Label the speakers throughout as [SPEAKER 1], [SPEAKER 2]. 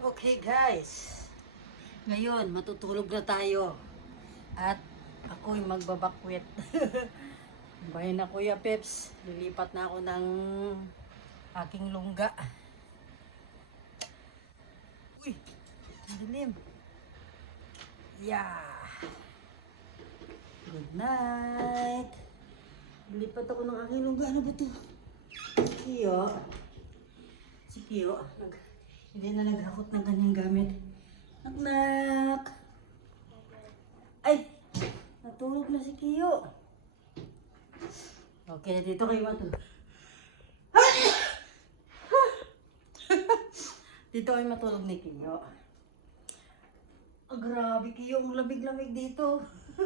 [SPEAKER 1] Okay guys, ngayon matutulog na tayo at ako'y magbabakwit. Bayan na Kuya Peps, lilipat na ako ng aking lungga. Uy, dilim. Yeah. Good night. Lilipat ako ng aking lungga. Ano ba ito? Kiyo. Si Kiyo, nag, hindi na naghakot ng kanyang gamit. Knock-knock! Ay! Natulog na si Kiyo. Okay, dito kayo matulog. dito kayo matulog ni Kiyo. Oh, grabe Kiyo, ang lamig-lamig dito.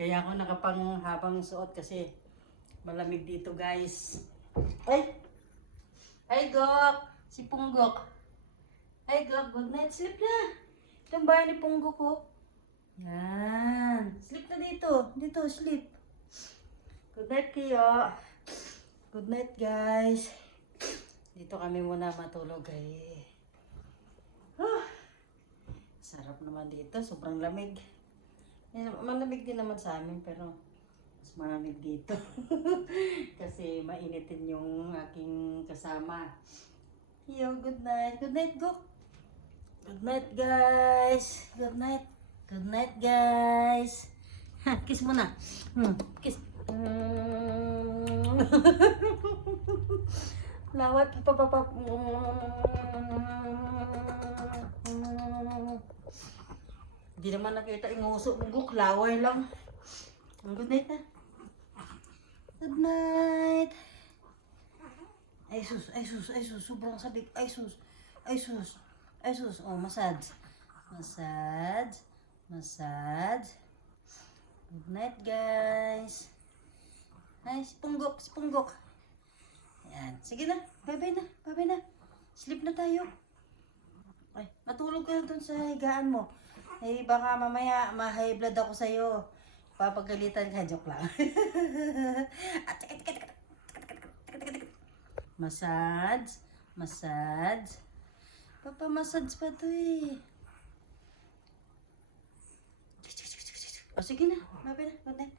[SPEAKER 1] Kaya ako nakapanghabang suot kasi malamig dito guys. Ay! Ay, Gok! Si Punggok. Ay, Gok, good night. Sleep na. Ito ang bahay ni Punggok ko. Yan. Sleep na dito. Dito, sleep. Good night, Kiyo. Good night, guys. Dito kami muna matulog eh. Ah, sarap naman dito. Sobrang lamig. Eh, Malamig din naman sa amin, pero mas malamig dito. Kasi mainitin yung aking kasama. Yo, good night. Good night, Gok. Good night, guys. Good night. Good night, guys. Ha, kiss mo na. Hmm, kiss. Mm. Lawat pa pa pa. Hindi naman nakita yung uso mo, Gok. Laway lang. Good night na. Good night. Ay sus, ay sus, ay sus, sobrang sabik. Ay sus, ay. Oh, massage. Massage. Massage. Good night, guys. Ay, si Punggok. Ayan. Sige na, bye-bye na, bye-bye na. Sleep na tayo. Ay, matulog ka na dun sa higaan mo. Ay, baka mamaya ma-high blood ako sa'yo. Papagalitan ka, joke lang. Massage. Massage. Papa-massage pa to eh. O sige na. Bye na. Good night.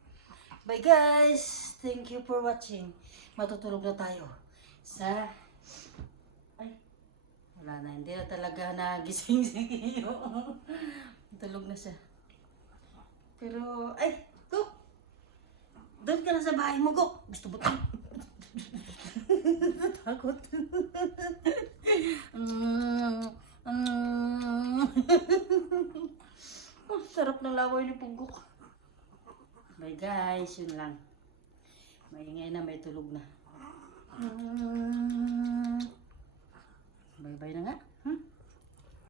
[SPEAKER 1] Bye guys. Thank you for watching. Matutulog na tayo. Sa... Ay. Wala na. Hindi na talaga nagising si Kiyo. Tulog na siya. Pero... Ay! Go! Doon ka na sa bahay mo, go! Gusto mo tayo? Takot. mm, mm. oh, sarap ng laway ni Pugok. Bye guys, yun lang. Maingay na, may tulog na. Mm. Bye bye na nga. Hmm?